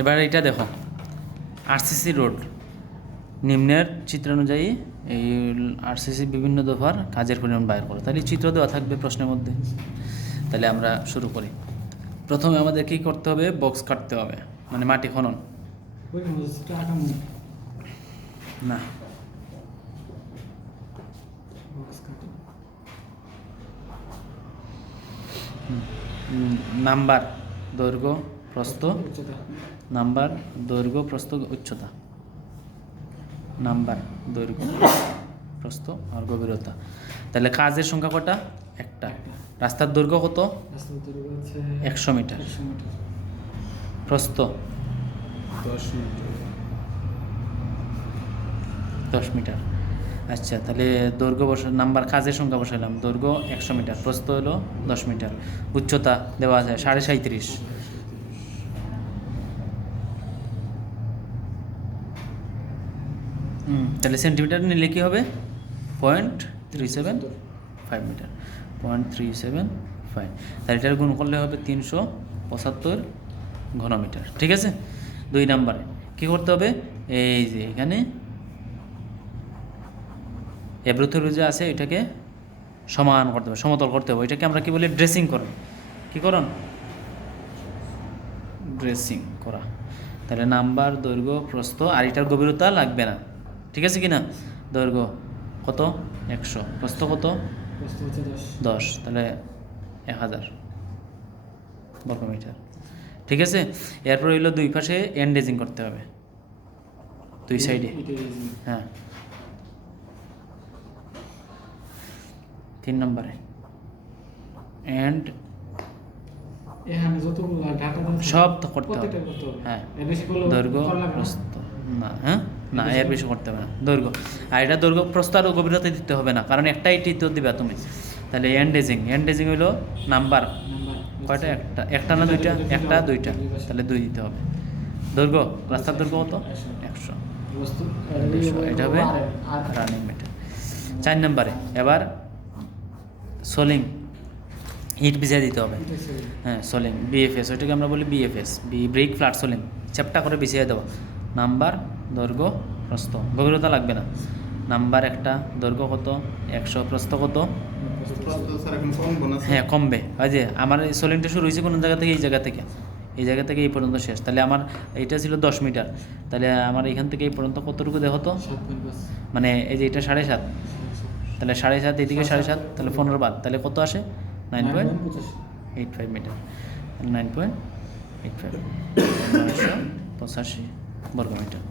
এবার এটা দেখো, আরসিসি রোড নিম্নের চিত্র অনুযায়ী এই আরসিসি বিভিন্ন দফার কাজের পরিমাণ বাইর করো। তাহলে চিত্র দেওয়া থাকবে প্রশ্নের মধ্যে। তাহলে আমরা শুরু করি। প্রথমে আমাদের কী করতে হবে? বক্স কাটতে হবে, মানে মাটি খনন না, নাম্বার দৈর্ঘ্য প্রস্থ, নাম্বার দৈর্ঘ্য প্রস্থ উচ্চতা, নাম্বার দৈর্ঘ্য প্রস্থ আর গভীরতা। তাহলে কাজের সংখ্যা কটা? একটা। রাস্তার দৈর্ঘ্য কত? 100 মিটার। প্রস্থ 10 মিটার। আচ্ছা, তাহলে দৈর্ঘ্য নাম্বার কাজের সংখ্যা বসালাম, দৈর্ঘ্য 100 মিটার, প্রস্থ হলো 10 মিটার, উচ্চতা দেওয়া আছে 37.5। তাহলে সেন্টিমিটার নিলে কী হবে? 0.375 মিটার, 0.375। তাহলে এটার গুণ করলে হবে 375 ঘনমিটার। ঠিক আছে। 2 নাম্বারে কী করতে হবে? এই যে এখানে এবৃথ যে আছে এটাকে সমান করতে হবে, সমতল করতে হবে। এটাকে আমরা কি বলি? ড্রেসিং করা। কী করণ? ড্রেসিং করা। তাহলে নাম্বার দৈর্ঘ্য প্রস্থ আর এটার গভীরতা লাগবে না। ঠিক আছে কি না? দৈর্ঘ্য কত? 100, প্রস্থ কত? 10, তাহলে 1000 বর্গমিটার। ঠিক আছে। এরপর হইলো দুই পাশে এন্ডেজিং করতে হবে, দুই সাইডে। হ্যাঁ, 3 নম্বরে এন্ড সব তো করতে হবে। হ্যাঁ, দৈর্ঘ্য প্রস্থ না, হ্যাঁ না, এর বেশি করতে হবে না। দৈর্ঘ্য আর এটা দৈর্ঘ্য প্রস্থ আর গভীরতা দিতে হবে না, কারণ একটাই টিতো দিবা তুমি। তাহলে এন্ডেজিং হইলো নাম্বার কয়টা? একটা না দুইটা? একটা দুইটা, তাহলে 2 দিতে হবে। দৈর্ঘ্য, রাস্তার দৈর্ঘ্য কত? 100। এটা হবে রানিং মিটার। 4 নম্বরে এবার সোলিং, ইট বিছিয়ে দিতে হবে। হ্যাঁ, সোলিং বিএফএস, ওইটাকে আমরা বলি বিএফএস, ব্রিক ফ্ল্যাট সোলিং, চ্যাপটা করে বিছিয়ে দেওয়া। নাম্বার দৈর্ঘ্য প্রস্থ, গভীরতা লাগবে না। নাম্বার একটা, দৈর্ঘ্য কত? 100, প্রস্থ কত? হ্যাঁ, কমবে। ওই যে আমার এই সোলিংটা শুরু হয়েছে কোন জায়গা থেকে? এই জায়গা থেকে, এই জায়গা থেকে এই পর্যন্ত শেষ। তাহলে আমার এইটা ছিল 10 মিটার, তাহলে আমার এখান থেকে এই পর্যন্ত কতটুকু দেখো তো? মানে এই যে এটা 7.5, তাহলে 7.5, এইদিকে 7.5, তাহলে 15 বাদ, তাহলে কত আসে? 9.85 মিটার। 9.85, 985 বর্গমিটার।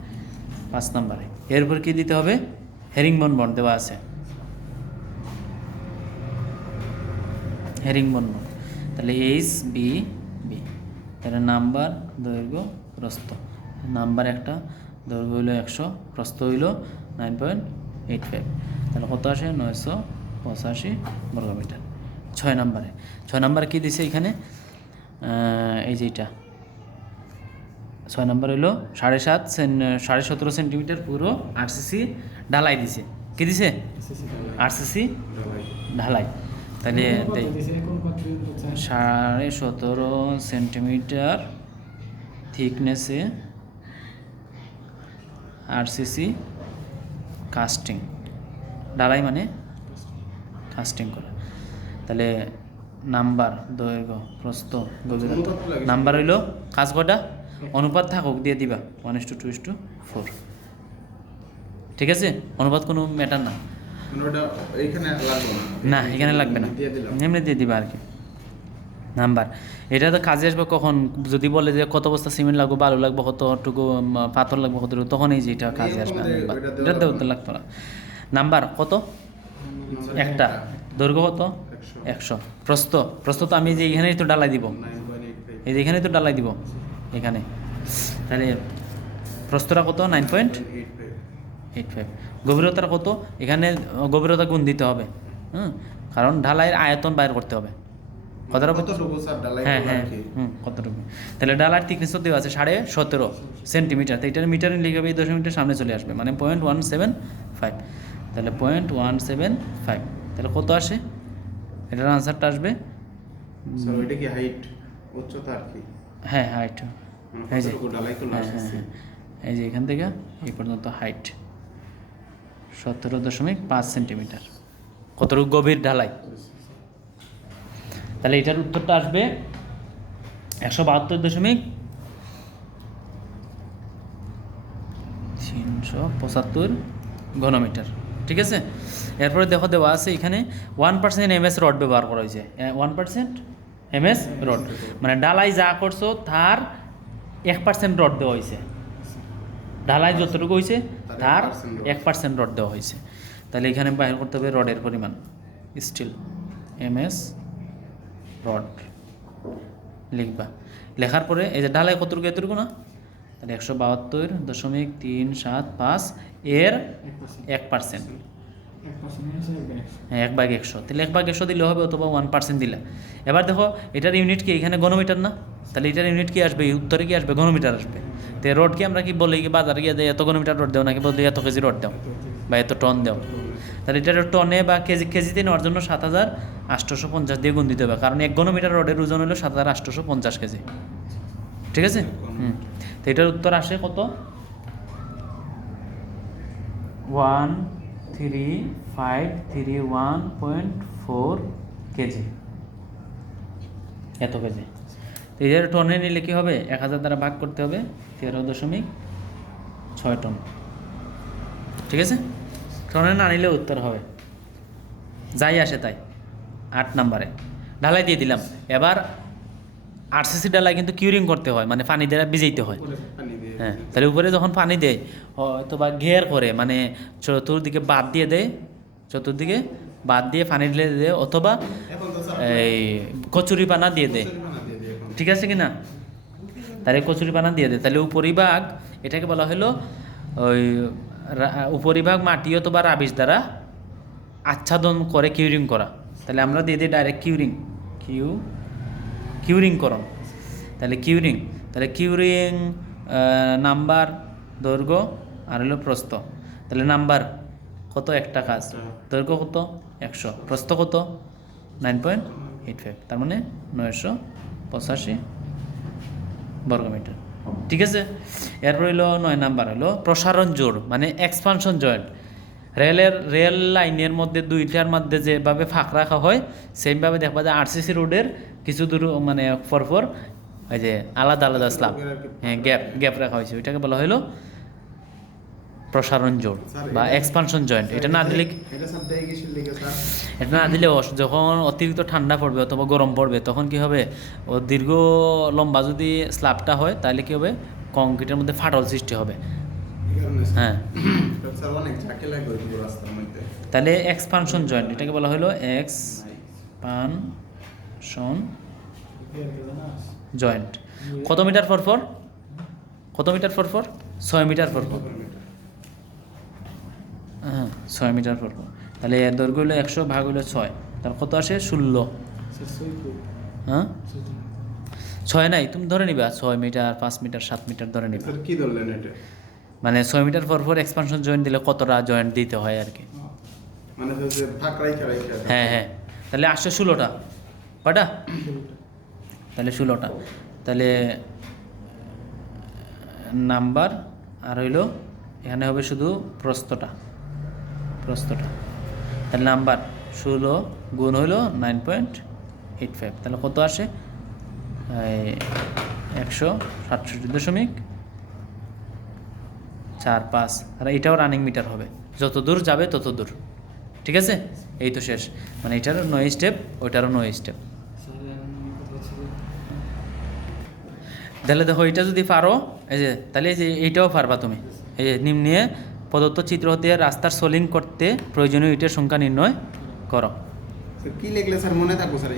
5 নম্বরে এরপর কি দিতে হবে? হেরিংবন বন্ড দেওয়া আছে, হেরিংবন বন্ড। তাহলে HB, তাহলে নাম্বার দৈর্ঘ্য প্রস্থ, নাম্বার একটা, দৈর্ঘ্য হইল 100, প্রস্থ হইল 9.85, তাহলে কত আসে? 985 বর্গমিটার। 6 নম্বরে, 6 নম্বরে কী দিছে এখানে? এই যে এটা 6 নম্বর হইল 17.5 সেন্টিমিটার পুরো আরসিসি ঢালাই দিছে। কি দিছে? আরসিসি ঢালাই। তাহলে 17.5 সেন্টিমিটার থিকনেসে আরসিসি কাস্টিং, ঢালাই মানে কাস্টিং করা। তাহলে নাম্বার দৈর্ঘ্য প্রস্থ গভীরতা, নাম্বার হইল কাজ কটা? অনুপাত থাকুক দিয়ে দিবা 1:2:4। ঠিক আছে, অনুপাত কোনো ম্যাটার না, না এখানে লাগবে না, এমনি দিয়ে দিবা আর কি। নাম্বার এটা তো কাজে আসবে কখন? যদি বলে যে কত বস্তা সিমেন্ট লাগবে, বালু লাগবে, কতটুকু পাথর লাগবে, কতটুকু, তখন এই যে এটা কাজে আসবে। এটা দেওয়া লাগতো না। নাম্বার কত? একটা, দৈর্ঘ্য কত? 100, প্রস্থ তো আমি যে এখানেই তো ডালাই দিব, এই যে এখানেই তো ডালাই দিব এখানে। তাহলে প্রস্থটা কত? 9.85। গভীরতার কত? এখানে গভীরতা গুণ দিতে হবে, কারণ ঢালাইয়ের আয়তন বাইর করতে হবে। কতটুকু? হ্যাঁ হ্যাঁ, কতটুকু। তাহলে ডালার থিকনেস দেওয়া আছে 17.5 সেন্টিমিটার, তো এটার মিটারে লিখে হবে, এই 10 মিটার সামনে চলে আসবে, মানে 0.175। তাহলে 0.175, তাহলে কত আসে? এটার আনসারটা আসবে, এটা কি হাইট, উচ্চতা আর কি? হ্যাঁ হাইট, এই যে কতটুকু ঢালাই করলে হ্যাঁ, আসছে? হ্যাঁ, এই যে এখান থেকে এই পর্যন্ত হাইট 17.5 সেন্টিমিটার। কতটুকু গভীর ঢালাই? তাহলে এটার উত্তরটা আসবে 172.375 ঘনমিটার। ঠিক আছে, এরপরে দেখো দেওয়া আছে এখানে 1% এমএস রড ব্যবহার করা হয়েছে। 1% এমএস রড মানে ডালাই যা করছো তার 1% রড দেওয়া হয়েছে। ঢালাই যতটুকু হয়েছে তার 1% রড দেওয়া হয়েছে। তাহলে এখানে বাইর করতে হবে রডের পরিমাণ। স্টিল এমএস রড লিখবা, লেখার পরে এই যে ঢালাই কতটুকু এতটুকু না, তাহলে 172.375 এর 1%, হ্যাঁ 1/100। তাহলে 1/100 দিলে হবে, অথবা 1% দিলে। এবার দেখো এটার ইউনিট কি, এখানে ঘনমিটার না, তাহলে এটার ইউনিট কি আসবে, উত্তরে কি আসবে, ঘনমিটার আসবে। তো রড কি আমরা কি বলি কি বাজারে গিয়ে দেয় এত ঘনমিটার রড দাও, নাকি বলি এত কেজি রড দাও বা এত টন দাও। তাহলে এটা টনে বা কেজিতে নেওয়ার জন্য 7,850 দিয়ে গুণ দিতে হবে, কারণ 1 ঘনমিটার রডের ওজন হলো 7,850 কেজি। ঠিক আছে, তো এটার উত্তর আসে কত, 13531.4 কেজি, এত কেজি। তো এর টনে নিলে কী হবে, 1000 দ্বারা ভাগ করতে হবে, 13.6 টন। ঠিক আছে, টনে না নিলে উত্তর হবে, যাই আসে তাই। 8 নম্বরে ঢালাই দিয়ে দিলাম। এবার আরসিসি ঢালাই কিন্তু কিউরিং করতে হয়, মানে পানি দ্বারা ভিজাইতে হয়। হ্যাঁ, তাহলে উপরে যখন পানি দেয় হয়তো বা ঘের করে, মানে চতুর্দিকে বাদ দিয়ে দেয়, চতুর্দিকে বাদ দিয়ে পানি ঢেলে দেয়, অথবা এই কচুরি পানা দিয়ে দেয়। ঠিক আছে কি না, তাহলে কচুরি পানা দিয়ে দেয়। তাহলে উপরিভাগ এটাকে বলা হলো ওই উপরিভাগ মাটি অথবা রাবিশ দ্বারা আচ্ছাদন করে কিউরিং করা। তাহলে আমরা দিয়ে দিই ডাইরেক্ট কিউরিং করণ। তাহলে কিউরিং নাম্বার, দৈর্ঘ্য আর হলো প্রস্থ। তাহলে নাম্বার কত, একটা কাজ, দৈর্ঘ্য কত 100, প্রস্থ কত 9.85, তার মানে 985 বর্গমিটার। ঠিক আছে, এরপর হলো 9 নাম্বার হলো প্রসারণ জোড়, মানে এক্সপানশন জয়েন্ট। রেল লাইনের মধ্যে দুইটার মধ্যে যেভাবে ফাঁক রাখা হয়, সেইভাবে দেখবা যে আরসিসি রোডের কিছু দূর মানে পরপর এই যে আলাদা আলাদা স্ল্যাব, হ্যাঁ গ্যাপ রাখা হয়েছে, ওইটাকে বলা হলো প্রসারণ জোড় বা এক্সপানশন জয়েন্ট। এটা না দিলে যখন অতিরিক্ত ঠান্ডা পড়বে অথবা গরম পড়বে, তখন কি হবে, ও দীর্ঘ লম্বা যদি স্ল্যাবটা হয়, তাহলে কি হবে, কংক্রিটের মধ্যে ফাটল সৃষ্টি হবে। হ্যাঁ, তাহলে এক্সপানশন জয়েন্ট এটাকে বলা হলো এক্সপানশন জয়েন্ট। কত মিটার পরপর, 6 মিটার পরপর, হ্যাঁ 6 মিটার পরপর। তাহলে এর দৈর্ঘ্য হলো 100 ভাগ হলো 6, তার কত আসে 16। হ্যাঁ 6 নাই, তুমি ধরে নিবা 6 মিটার, 5 মিটার, 7 মিটার ধরে নিবা। কি ধরলেন এটা, মানে 6 মিটার পরপর এক্সপানশন জয়েন্ট দিলে কতটা জয়েন্ট দিতে হয় আর কি, মানে হচ্ছে ফাঁক রাইখা। হ্যাঁ, তাহলে আসছে 16টা, কয়টা, তাহলে 16টা। তাহলে নাম্বার আর হইলো এখানে হবে শুধু প্রস্থটা। তাহলে নাম্বার 16 গুণ হইলো 9.85, তাহলে কত আসে 167.45, আর এটাও রানিং মিটার হবে, যত দূর যাবে তত দূর। ঠিক আছে, এই তো শেষ, মানে এটারও 9 স্টেপ, ওইটারও 9 স্টেপ। তাহলে দেখো এটা যদি পারো, এই যে তাহলে এই যে এইটাও পারবা তুমি। এই যে নিম্নে প্রদত্ত চিত্র হতে রাস্তার সোলিং করতে প্রয়োজনীয় ইটের সংখ্যা নির্ণয় করো। কি লিখলে স্যার মনে থাকবো স্যার?